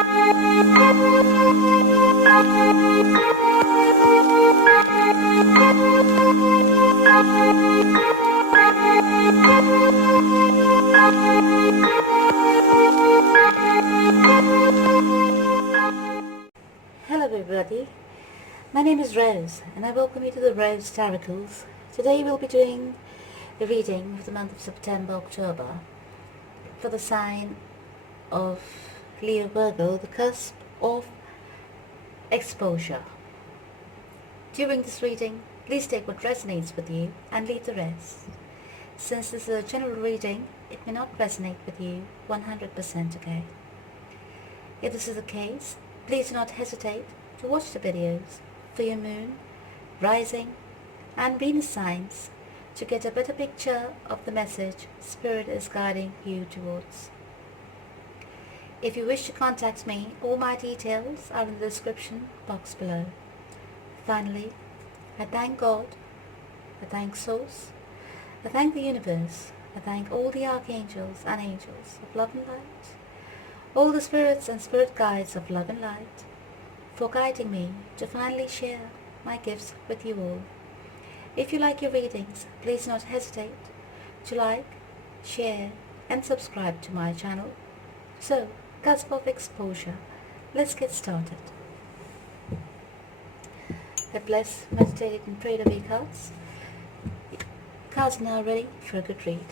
Hello everybody, my name is Rose and I welcome you to the Rose TAROCLES. Today we'll be doing a reading for the month of September-October for the sign of LEO-VIRGO, the cusp of exposure. During this reading, please take what resonates with you and leave the rest. Since this is a general reading, it may not resonate with you 100% okay. If this is the case, please do not hesitate to watch the videos for your moon, rising and Venus signs to get a better picture of the message Spirit is guiding you towards. If you wish to contact me, all my details are in the description box below. Finally, I thank God, I thank Source, I thank the universe, I thank all the archangels and angels of love and light, all the spirits and spirit guides of love and light, for guiding me to finally share my gifts with you all. If you like your readings, please do not hesitate to like, share and subscribe to my channel. So, cusp of exposure, let's get started. God bless, meditated and prayed over your cards. Cards are now ready for a good read.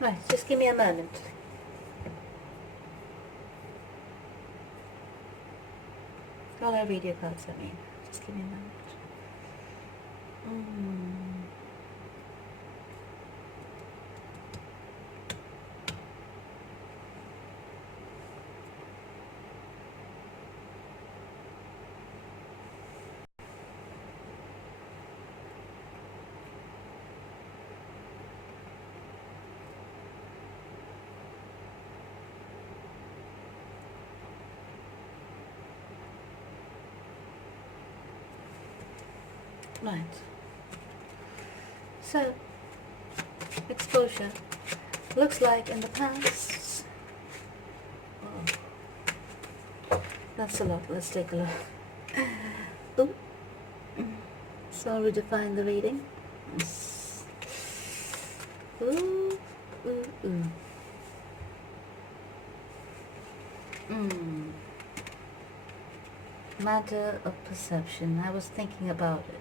Right, just give me a moment. While I read your cards, I mean. Just give me a moment. Right. So, exposure looks like in the past. Oh, that's a lot. Let's take a look. Ooh. So I'll redefine the reading. Ooh, ooh, ooh. Matter of perception. I was thinking about it.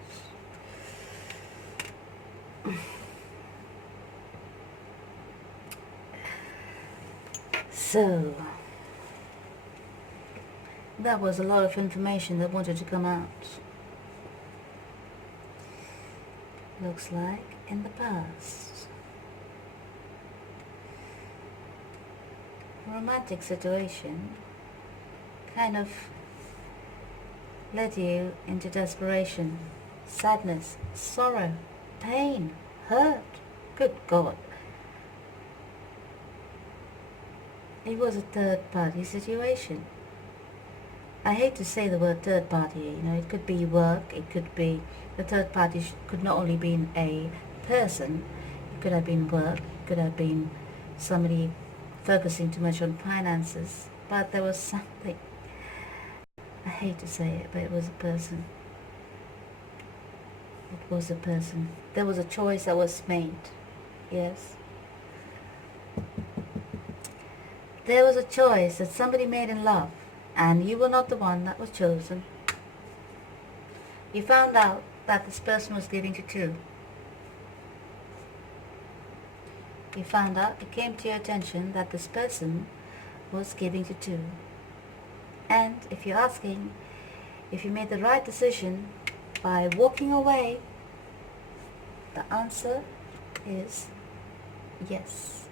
So, that was a lot of information that wanted to come out. Looks like in the past. A romantic situation kind of led you into desperation, sadness, sorrow, pain, hurt. Good God. It was a third-party situation. I hate to say the word third party, you know, it could be work, it could be, the third party could not only be a person, Could have been work, could have been somebody focusing too much on finances, but there was something, I hate to say it, but it was a person. It was a person. There was a choice that was made. Yes. There was a choice that somebody made in love, and you were not the one that was chosen. You found out that this person was giving to two. You found out, it came to your attention that this person was giving to two. And if you're asking if you made the right decision by walking away, the answer is yes.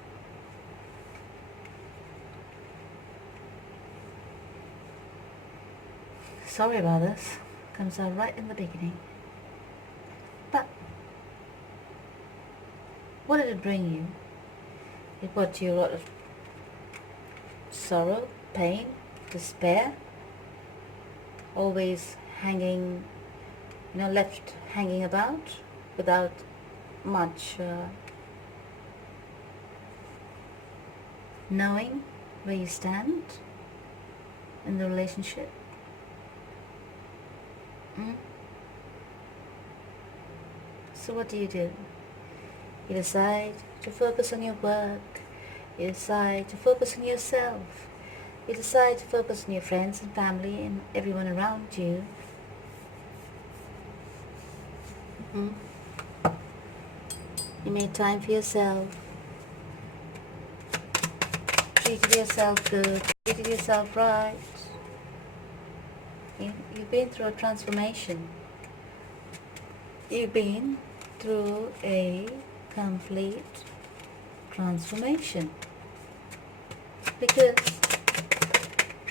Sorry about this. Comes out right in the beginning. But what did it bring you? It brought you a lot of sorrow, pain, despair, always hanging, left hanging about without much knowing where you stand in the relationship. So what do? You decide to focus on your work. You decide to focus on yourself. You decide to focus on your friends and family and everyone around you. You made time for yourself. Treated yourself good. Treated yourself right. You've been through a transformation. You've been through a complete transformation. Because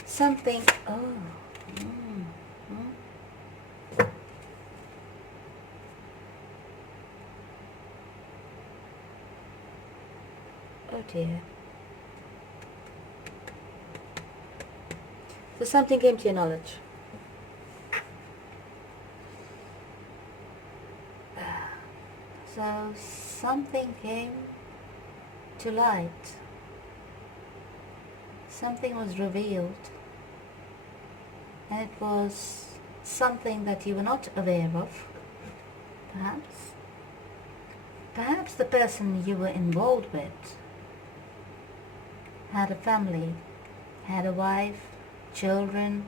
something, oh dear. So something came to your knowledge. So something came to light. Something was revealed. And it was something that you were not aware of, perhaps. Perhaps the person you were involved with had a family, had a wife, children.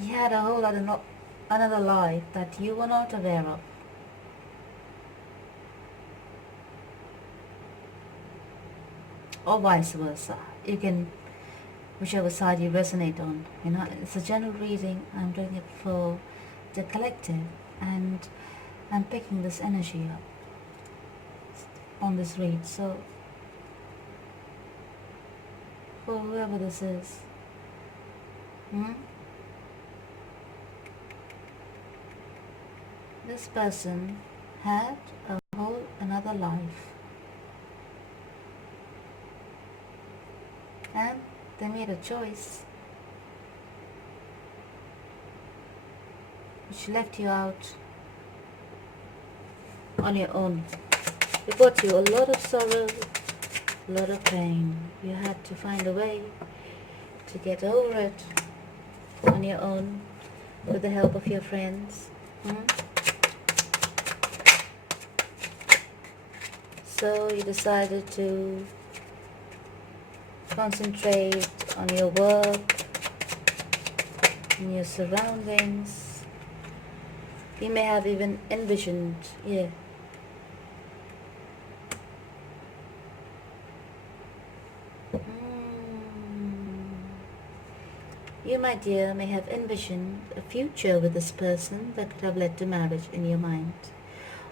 He had a whole another life that you were not aware of. Or vice versa. You can, whichever side you resonate on. It's a general reading. I'm doing it for the collective, and I'm picking this energy up on this read. So for whoever this is, this person had a whole another life, and they made a choice which left you out on your own. It brought you a lot of sorrow, a lot of pain. You had to find a way to get over it on your own with the help of your friends. So you decided to concentrate on your work, on your surroundings. You may have even envisioned, You, my dear, may have envisioned a future with this person that could have led to marriage in your mind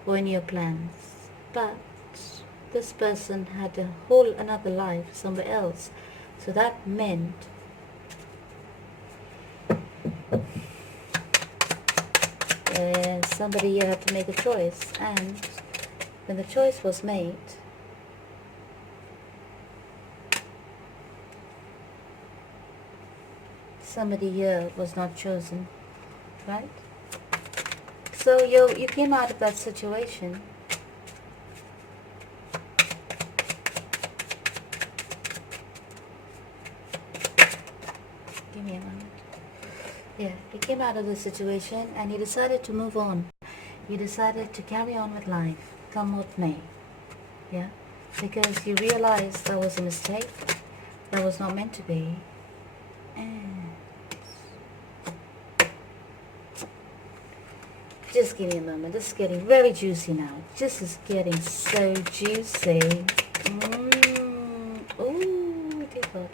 or in your plans. But this person had a whole another life somewhere else. So that meant somebody you had to make a choice. And when the choice was made, somebody here was not chosen, right? So you came out of that situation. Give me a moment. Yeah, you came out of the situation and you decided to move on. You decided to carry on with life, come what may. Yeah, because you realized that was a mistake, that was not meant to be. And just give me a moment. This is getting very juicy now. This is getting so juicy. Oh, dear God.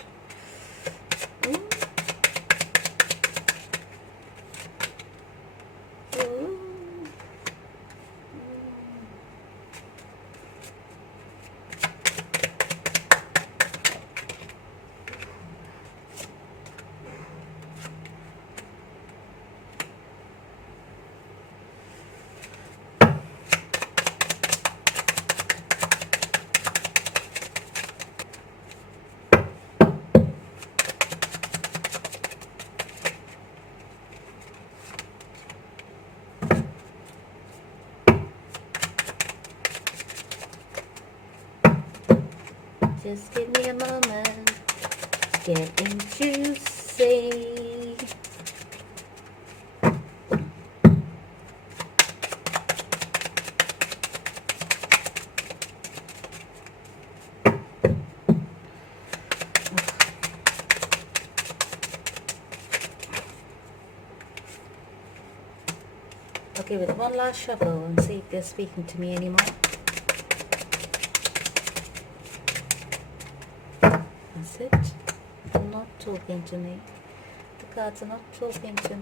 Just give me a moment. It's getting juicy. Okay, with one last shuffle and see if they're speaking to me anymore. That's it. They're not talking to me. The cards are not talking to me.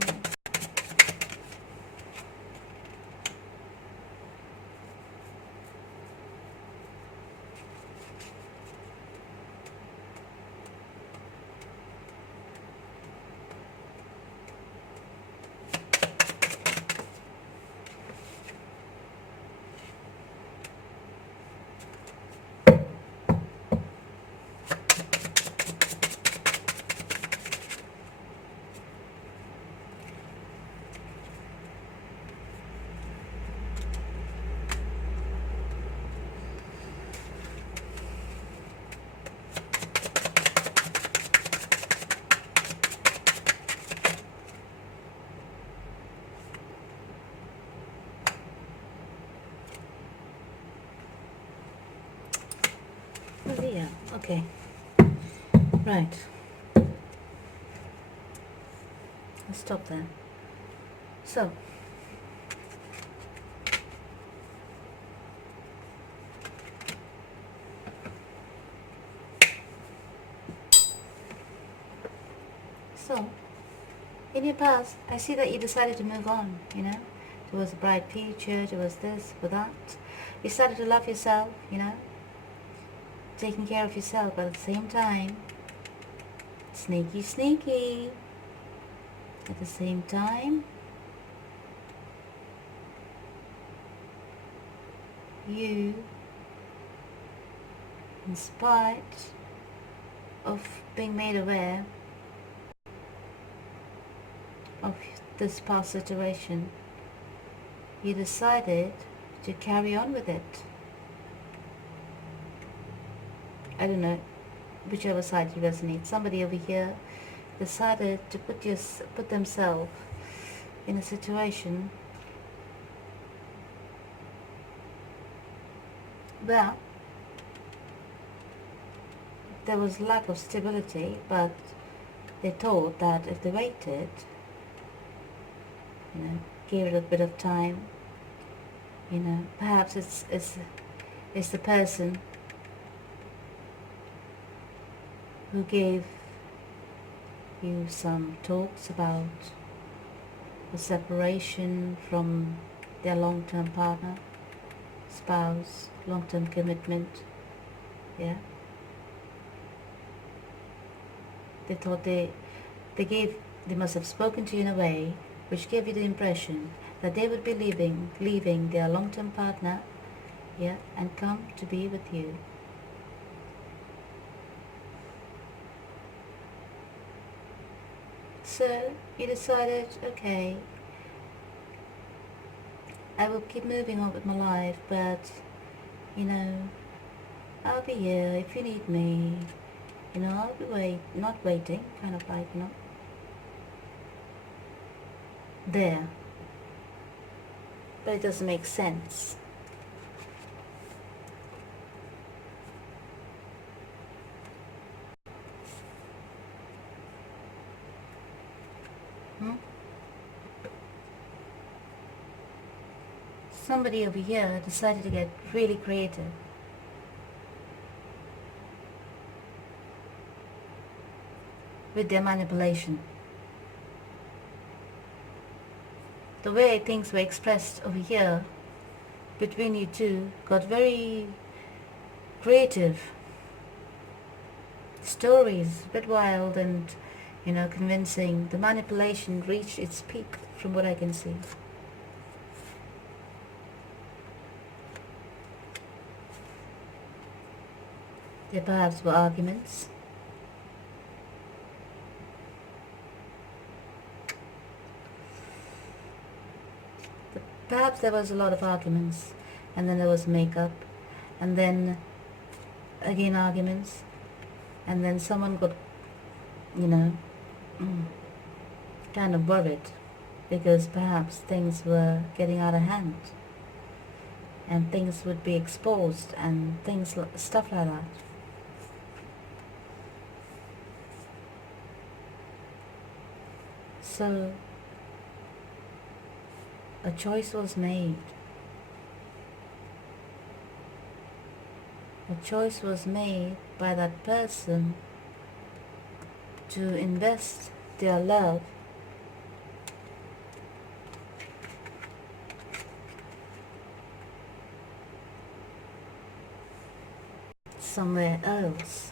Oh yeah, okay. Right. Let's stop there. So, in your past, I see that you decided to move on, you know. There was a bright future, there was this, for that. You started to love yourself, you know. Taking care of yourself, but at the same time, sneaky. At the same time, you, in spite of being made aware of this past situation, you decided to carry on with it. I don't know whichever side you resonate. Somebody over here decided to put themselves in a situation where there was lack of stability, but they thought that if they waited, you know, gave it a bit of time, you know, perhaps it's the person who gave you some talks about a separation from their long-term partner, spouse, long-term commitment. Yeah, they thought they must have spoken to you in a way which gave you the impression that they would be leaving their long-term partner, yeah, and come to be with you. So you decided, okay, I will keep moving on with my life, but, you know, I'll be here if you need me. You know, I'll be not waiting, kind of like, you know, there. But it doesn't make sense. Somebody over here decided to get really creative. With their manipulation. The way things were expressed over here between you two got very creative. Stories, a bit wild and, you know, convincing. The manipulation reached its peak from what I can see. There perhaps were arguments. Perhaps there was a lot of arguments, and then there was makeup, and then again arguments, and then someone got, you know, kind of worried because perhaps things were getting out of hand and things would be exposed and stuff like that. So a choice was made. A choice was made by that person to invest their love somewhere else.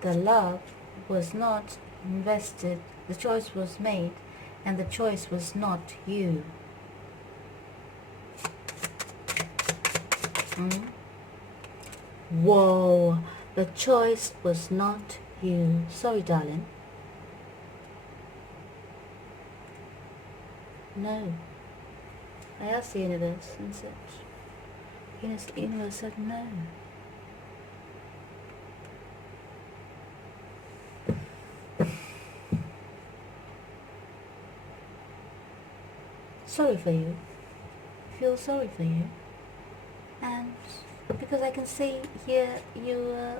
The love was not invested, the choice was made, and the choice was not you. Whoa, the choice was not you. Sorry, darling. No. I asked the universe and said, the universe said no. Sorry for you. Feel sorry for you. And because I can see here you are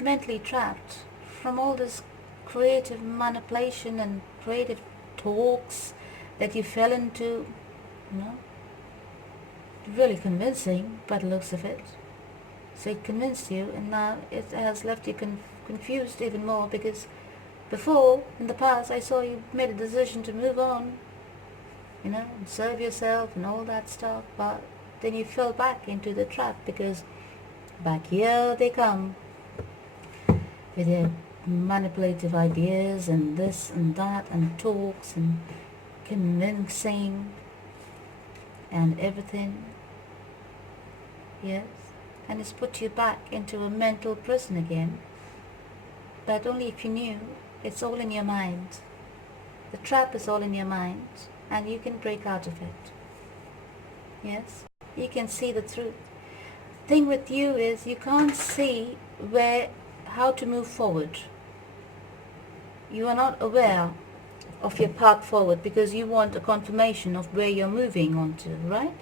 mentally trapped from all this creative manipulation and creative talks that you fell into, you know, really convincing by the looks of it. So it convinced you, and now it has left you confused even more, because before, in the past, I saw you made a decision to move on, you know, and serve yourself and all that stuff, but then you fell back into the trap, because back here they come with their manipulative ideas and this and that and talks and convincing and everything. Yes, and it's put you back into a mental prison again, but only if you knew it's all in your mind. The trap is all in your mind, and you can break out of it. Yes, you can see the truth. Thing with you is you can't see how to move forward. You are not aware of your path forward because you want a confirmation of where you're moving on to, right?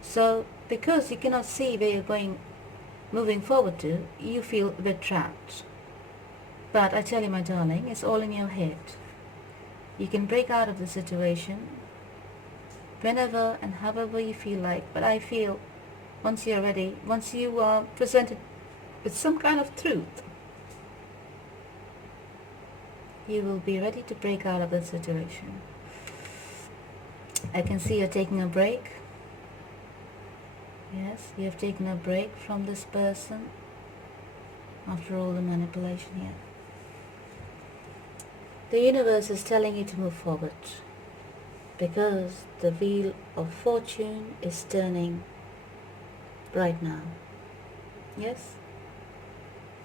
So because you cannot see where you're moving forward to, you feel a bit trapped. But I tell you, my darling, it's all in your head. You can break out of the situation whenever and however you feel like. But I feel once you're ready, once you are presented with some kind of truth, you will be ready to break out of the situation. I can see you're taking a break. Yes, you have taken a break from this person after all the manipulation here. The universe is telling you to move forward because the wheel of fortune is turning right now. Yes?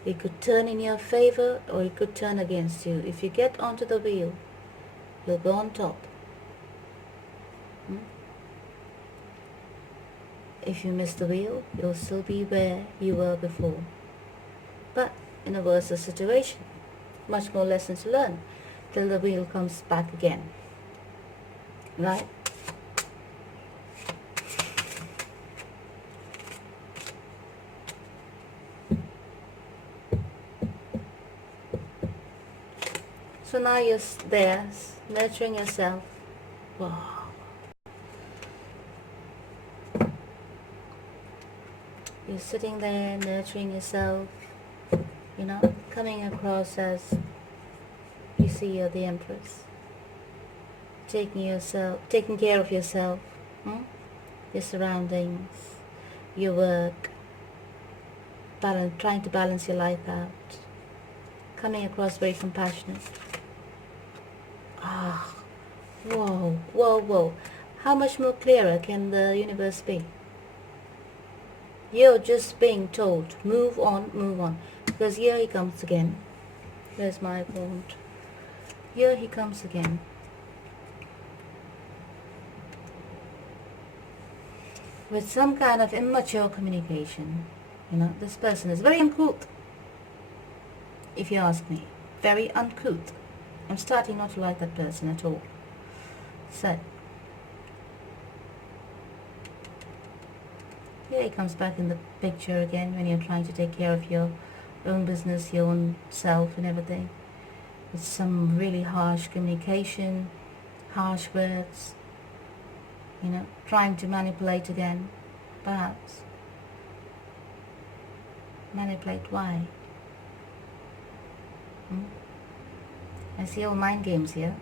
It could turn in your favor or it could turn against you. If you get onto the wheel, you'll go on top. if you miss the wheel, you'll still be where you were before, but in a worse situation. Much more lessons to learn till the wheel comes back again, right? So now you're there, nurturing yourself. Wow. You're sitting there, nurturing yourself, coming across as, you see, you're the Empress. Taking care of yourself, your surroundings, your work, trying to balance your life out. Coming across very compassionate. Whoa. How much more clearer can the universe be? You're just being told, move on. Because here he comes again. There's my point. Here he comes again. With some kind of immature communication. This person is very uncouth. If you ask me. Very uncouth. I'm starting not to like that person at all. So, here he comes back in the picture again when you're trying to take care of your own business, your own self and everything. With some really harsh communication, harsh words, trying to manipulate again, perhaps. Manipulate, why? I see all mind games here.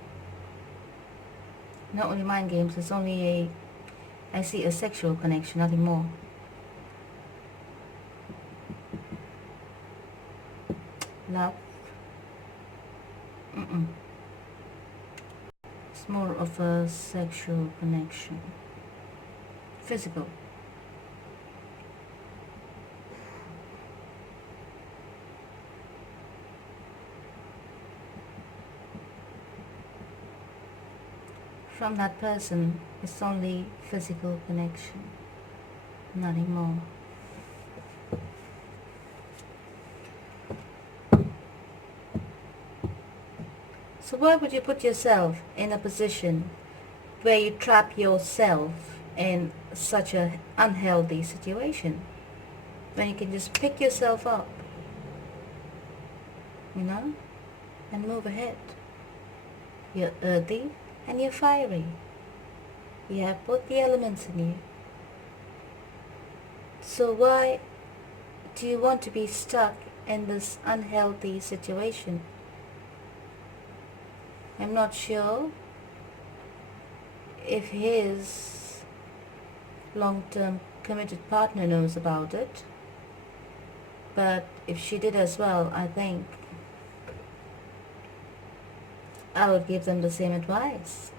Not only mind games, it's only I see a sexual connection, nothing more. Love. It's more of a sexual connection. Physical. From that person, it's only physical connection, nothing more. So why would you put yourself in a position where you trap yourself in such an unhealthy situation when you can just pick yourself up, and move ahead? You're earthy and you're fiery. You have both the elements in you. So why do you want to be stuck in this unhealthy situation? I'm not sure if his long-term committed partner knows about it, but if she did as well, I think I would give them the same advice,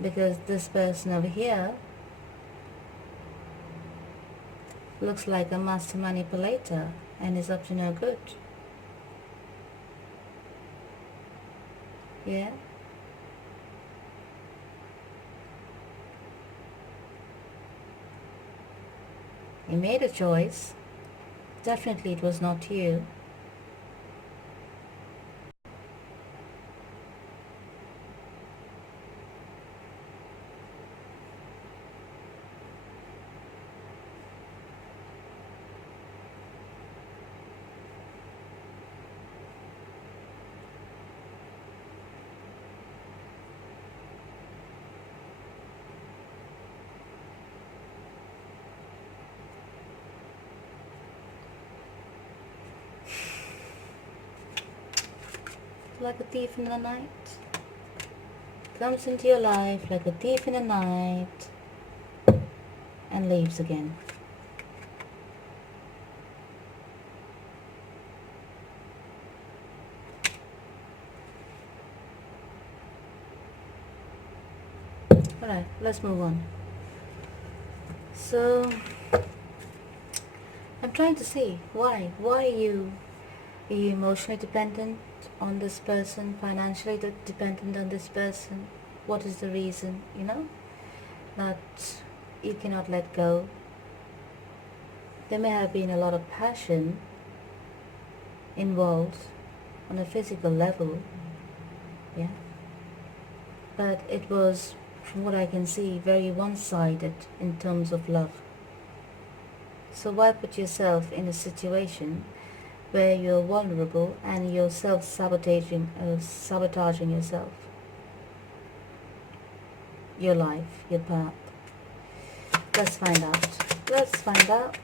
because this person over here looks like a master manipulator and is up to no good. Yeah? He made a choice. Definitely it was not you. Like a thief in the night. Comes into your life like a thief in the night and leaves again. Alright, let's move on. So, I'm trying to see why. Why are you emotionally dependent on this person, financially dependent on this person? What is the reason, that you cannot let go. There may have been a lot of passion involved on a physical level, yeah, but it was, from what I can see, very one-sided in terms of love. So why put yourself in a situation where you're vulnerable and you're sabotaging yourself, your life, your path? Let's find out. Let's find out.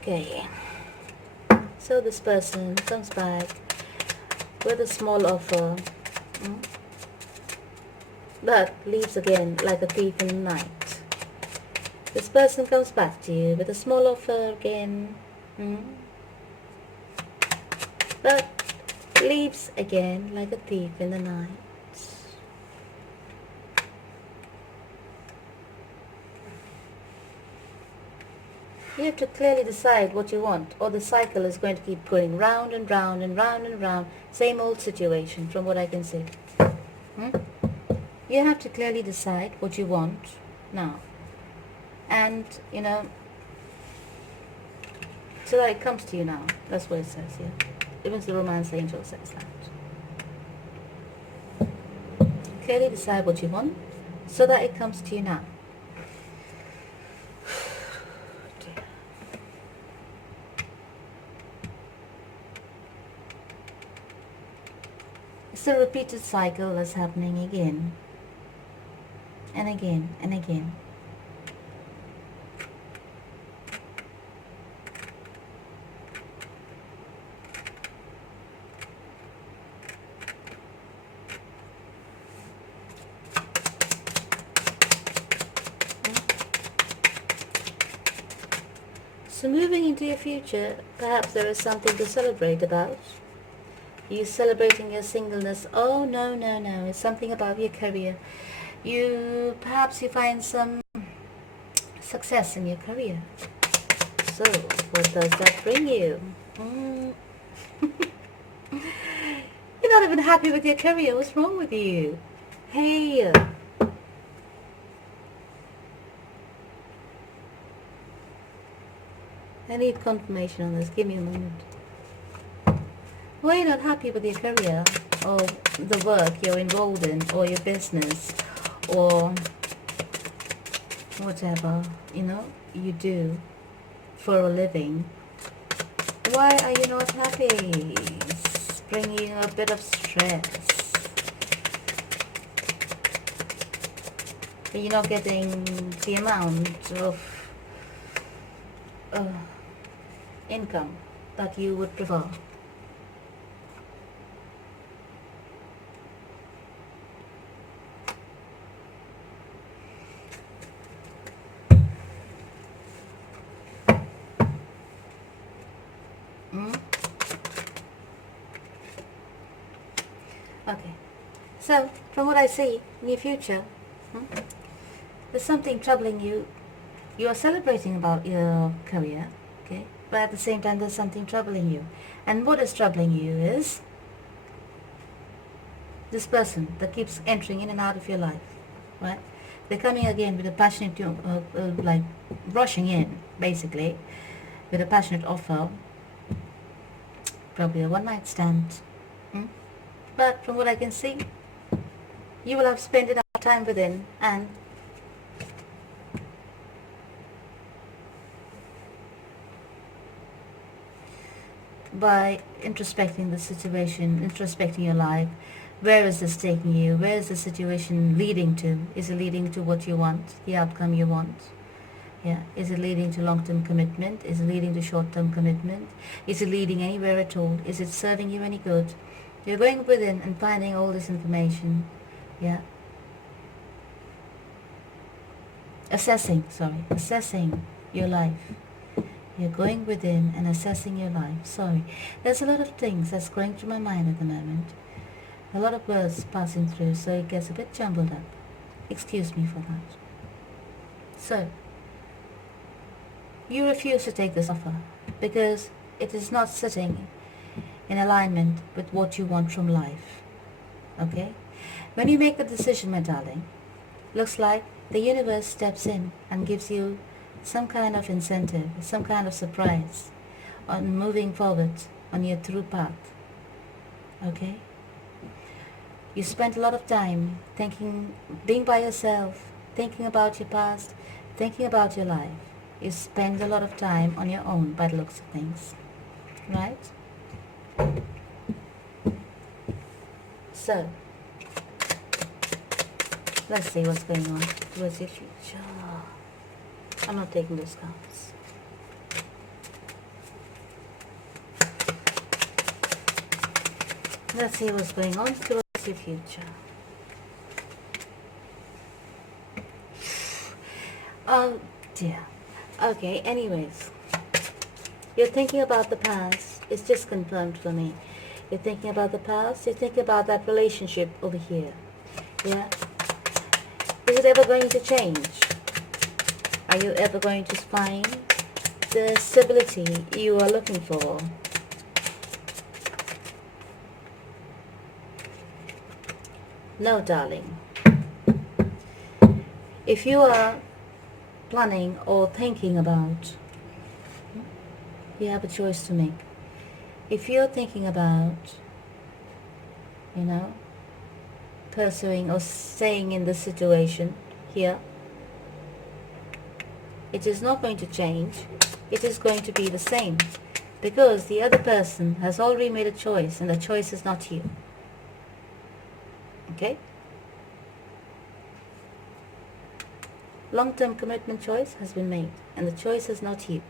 Okay. So this person comes back with a small offer, but leaves again like a thief in the night. This person comes back to you with a small offer again, but leaves again like a thief in the night. You have to clearly decide what you want, or the cycle is going to keep going round and round and round and round. Same old situation, from what I can see. You have to clearly decide what you want now. And, so that it comes to you now. That's what it says here. Even the romance angel says that. Clearly decide what you want, so that it comes to you now. It's a repeated cycle that's happening again and again and again. So moving into your future, perhaps there is something to celebrate about. You celebrating your singleness. Oh, no, it's something about your career. Perhaps you find some success in your career. So what does that bring you? You're not even happy with your career. What's wrong with you? Hey, I need confirmation on this. Give me a moment. Why are you not happy with your career, or the work you're involved in, or your business, or whatever, you do for a living? Why are you not happy? It's bringing you a bit of stress. You're not getting the amount of income that you would prefer. Okay, so from what I see in your future, there's something troubling you. You are celebrating about your career, okay, but at the same time there's something troubling you. And what is troubling you is this person that keeps entering in and out of your life, right? They're coming again with a passionate, like rushing in, basically, with a passionate offer, probably a one-night stand. But from what I can see, you will have spent enough time within, and by introspecting the situation, introspecting your life, where is this taking you? Where is the situation leading to? Is it leading to what you want, the outcome you want? Yeah. Is it leading to long-term commitment? Is it leading to short-term commitment? Is it leading anywhere at all? Is it serving you any good? You're going within and finding all this information. Yeah. Assessing your life. You're going within and assessing your life. Sorry. There's a lot of things that's going through my mind at the moment. A lot of words passing through, so it gets a bit jumbled up. Excuse me for that. So, you refuse to take this offer because it is not sitting in alignment with what you want from life. Okay? When you make a decision, my darling, looks like the universe steps in and gives you some kind of incentive, some kind of surprise on moving forward on your true path. Okay? You spent a lot of time thinking, being by yourself, thinking about your past, thinking about your life. You spend a lot of time on your own by the looks of things. Right? So, let's see what's going on towards your future. I'm not taking those cards. Let's see what's going on towards your future. Oh dear. Okay, anyways. You're thinking about the past. It's just confirmed for me. You're thinking about the past. You're thinking about that relationship over here. Yeah? Is it ever going to change? Are you ever going to find the stability you are looking for? No, darling. If you are planning or thinking about, you have a choice to make. If you're thinking about, pursuing or staying in this situation here, it is not going to change. It is going to be the same, because the other person has already made a choice, and the choice is not you. Okay? Long-term commitment choice has been made, and the choice is not you.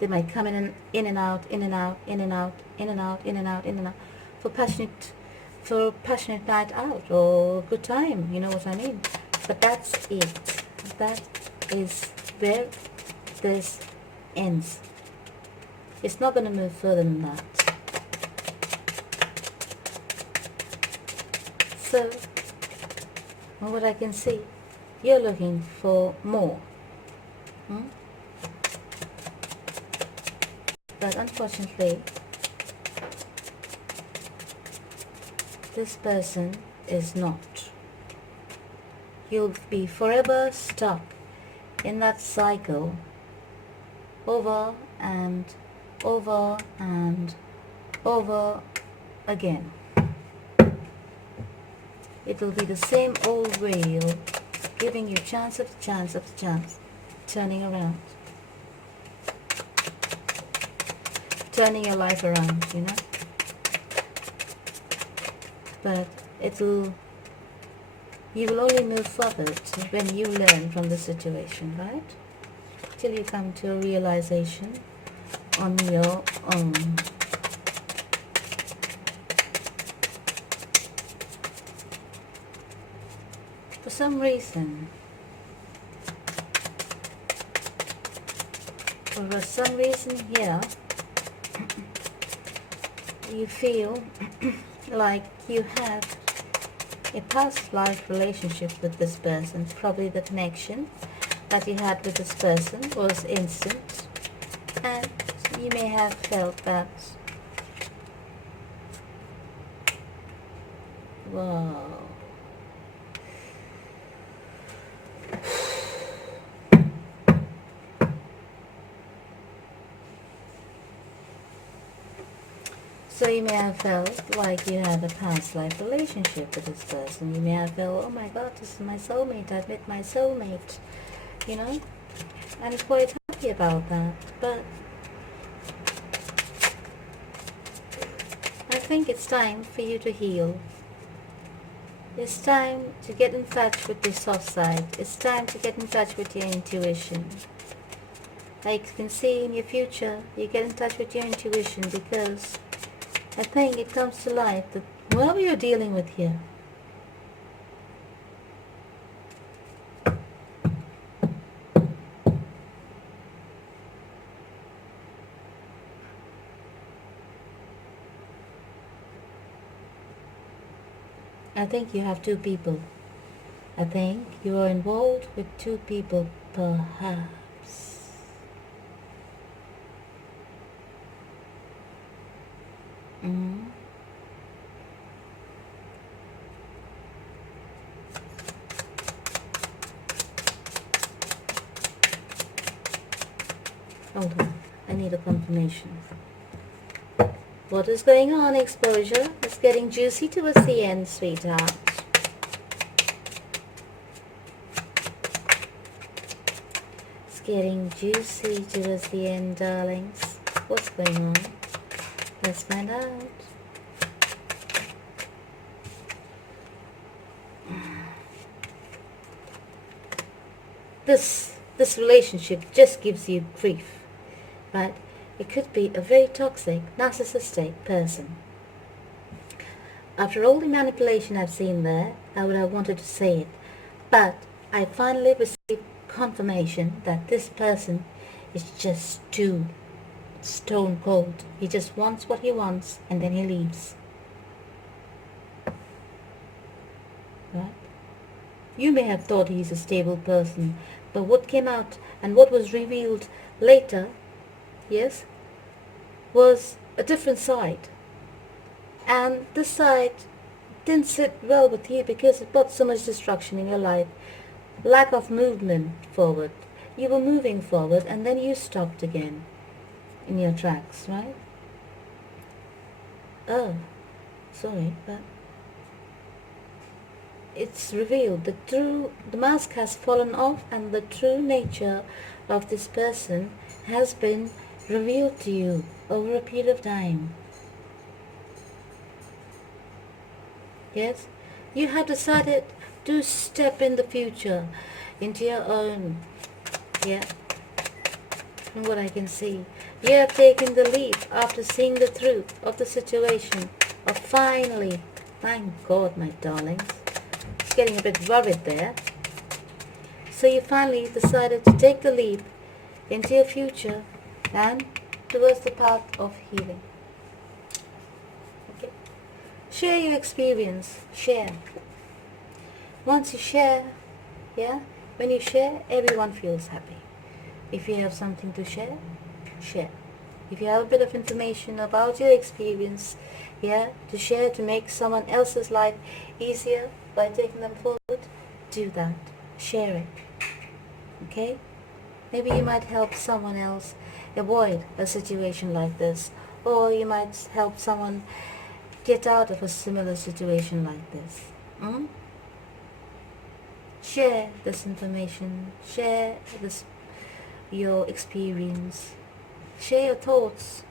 They might come in and out, in and out, in and out, in and out, in and out, in and out, for passionate night out or good time. You know what I mean? But that's it. That is where this ends. It's not going to move further than that. So, from what I can see, you're looking for more. But unfortunately, this person is not. You'll be forever stuck in that cycle over and over and over again. It will be the same old wheel, giving you chance after chance after chance, turning around. Turning your life around, But you will only move forward when you learn from the situation, right? Till you come to a realization on your own. For some reason here, you feel like you have a past life relationship with this person. Probably the connection that you had with this person was instant, and you may have felt that, wow, so you may have felt like you had a past life relationship with this person. You may have felt, oh my God, this is my soulmate, I've met my soulmate, and quite happy about that. But I think it's time for you to heal. It's time to get in touch with your soft side. It's time to get in touch with your intuition. Like you can see in your future, you get in touch with your intuition, because I think it comes to light that whatever you're dealing with here, I think you have two people. I think you are involved with two people, perhaps. need a confirmation. What is going on, exposure? It's getting juicy towards the end, sweetheart. It's getting juicy towards the end, darlings. What's going on? Let's find out. This relationship just gives you grief, right? It could be a very toxic, narcissistic person. After all the manipulation I've seen there, I would have wanted to say it, but I finally received confirmation that this person is just too stone cold. He just wants what he wants and then he leaves. Right? You may have thought he's a stable person, but what came out and what was revealed later, yes, was a different side. And this side didn't sit well with you because it brought so much destruction in your life. Lack of movement forward. You were moving forward and then you stopped again in your tracks, right? Oh, sorry, but it's revealed. The mask has fallen off and the true nature of this person has been revealed to you over a period of time. Yes, you have decided to step in the future into your own. Yeah, from what I can see, you have taken the leap after seeing the truth of the situation. Of finally, thank God, my darlings. It's getting a bit worried there. So you finally decided to take the leap into your future and towards the path of healing. Okay. Share your experience. Share. Once you share, yeah, when you share, everyone feels happy. If you have something to share, share. If you have a bit of information about your experience, yeah, to share to make someone else's life easier by taking them forward, do that. Share it. Okay? Maybe you might help someone else avoid a situation like this, or you might help someone get out of a similar situation like this. Share this information, share your experience, share your thoughts,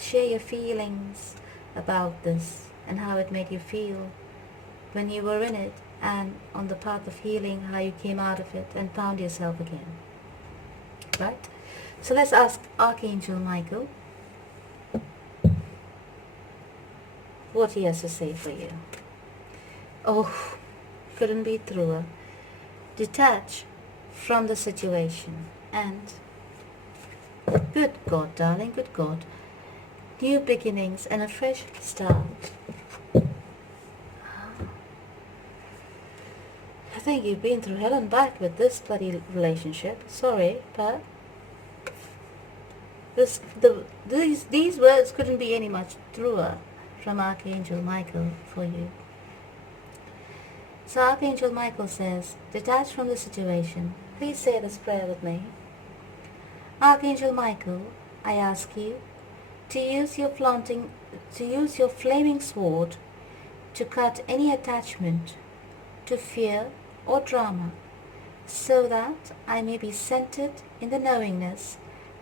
share your feelings about this and how it made you feel when you were in it, and on the path of healing, how you came out of it and found yourself again. Right? So let's ask Archangel Michael what he has to say for you. Oh, couldn't be truer. Detach from the situation and good God, darling, good God, new beginnings and a fresh start. I think you've been through hell and back with this bloody relationship. Sorry, but these words couldn't be any much truer from Archangel Michael for you. So Archangel Michael says, detach from the situation. Please say this prayer with me. Archangel Michael, I ask you to use your flaming sword to cut any attachment to fear or drama, so that I may be centered in the knowingness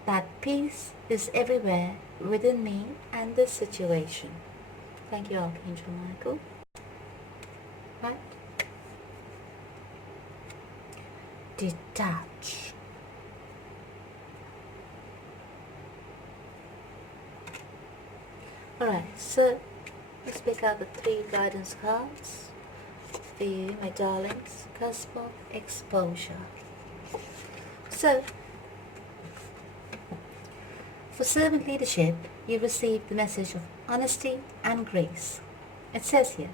that peace is everywhere within me and this situation. Thank you, Archangel Michael. Right? Detach. Alright, so let's pick out the 3 guidance cards for you, my darlings. Cusp of exposure. So, for servant leadership, you receive the message of honesty and grace. It says here,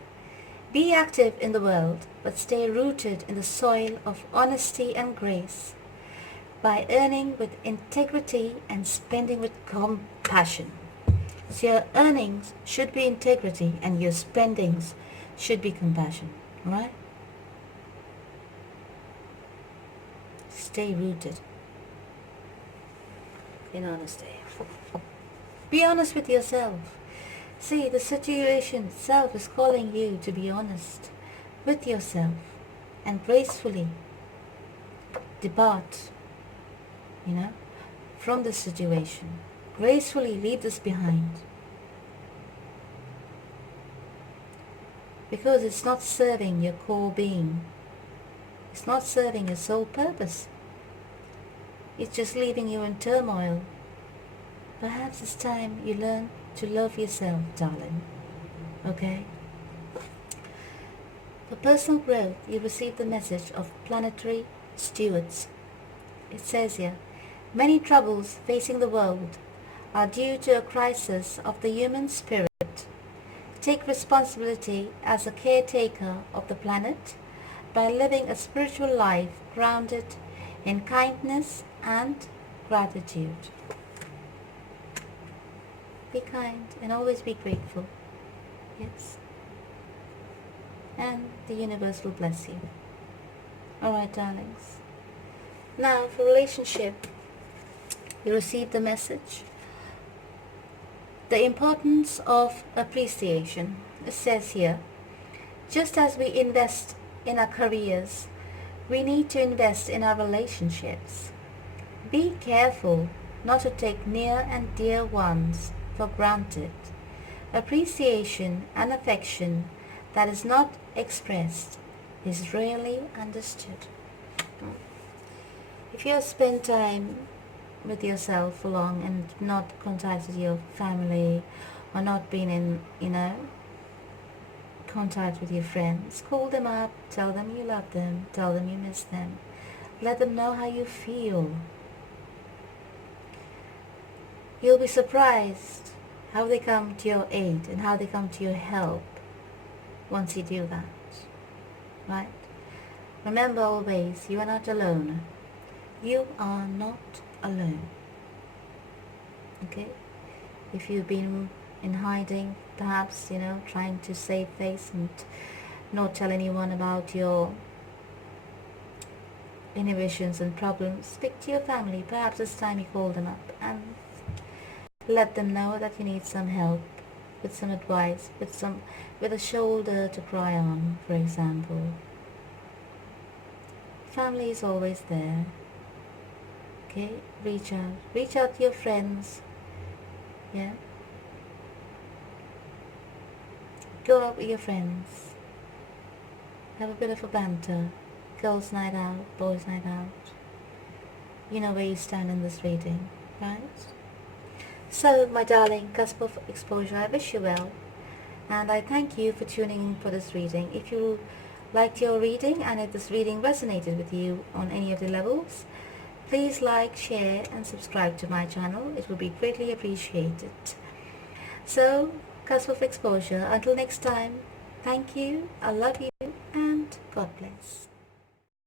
be active in the world, but stay rooted in the soil of honesty and grace by earning with integrity and spending with compassion. So your earnings should be integrity and your spendings should be compassion, right? Stay rooted in honesty. Be honest with yourself. See, the situation itself is calling you to be honest with yourself and gracefully depart, from the situation. Gracefully leave this behind. Because it's not serving your core being. It's not serving your sole purpose. It's just leaving you in turmoil. Perhaps it's time you learn to love yourself, darling. Okay? For personal growth, you receive the message of planetary stewards. It says here, many troubles facing the world are due to a crisis of the human spirit. Take responsibility as a caretaker of the planet by living a spiritual life grounded in kindness and gratitude. Be kind and always be grateful. Yes. And the universe will bless you. Alright, darlings. Now, for relationship, you receive the message. The importance of appreciation. It says here, just as we invest in our careers, we need to invest in our relationships. Be careful not to take near and dear ones for granted. Appreciation and affection that is not expressed is rarely understood. If you have spent time with yourself for long and not contacted your family or not been in, contact with your friends, call them up, tell them you love them, tell them you miss them. Let them know how you feel. You'll be surprised how they come to your aid and how they come to your help once you do that. Right? Remember always, you are not alone. You are not alone. Okay? If you've been in hiding, perhaps, trying to save face and not tell anyone about your inhibitions and problems, speak to your family. Perhaps it's time you call them up and let them know that you need some help, with some advice, with a shoulder to cry on, for example. Family is always there. Okay, reach out to your friends. Yeah, go out with your friends, have a bit of a banter, girls night out, boys night out. You know where you stand in this reading, right? So, my darling cusp of exposure, I wish you well, and I thank you for tuning in for this reading. If you liked your reading and if this reading resonated with you on any of the levels, please like, share and subscribe to my channel. It will be greatly appreciated. So, cusp of exposure, until next time, thank you, I love you, and God bless.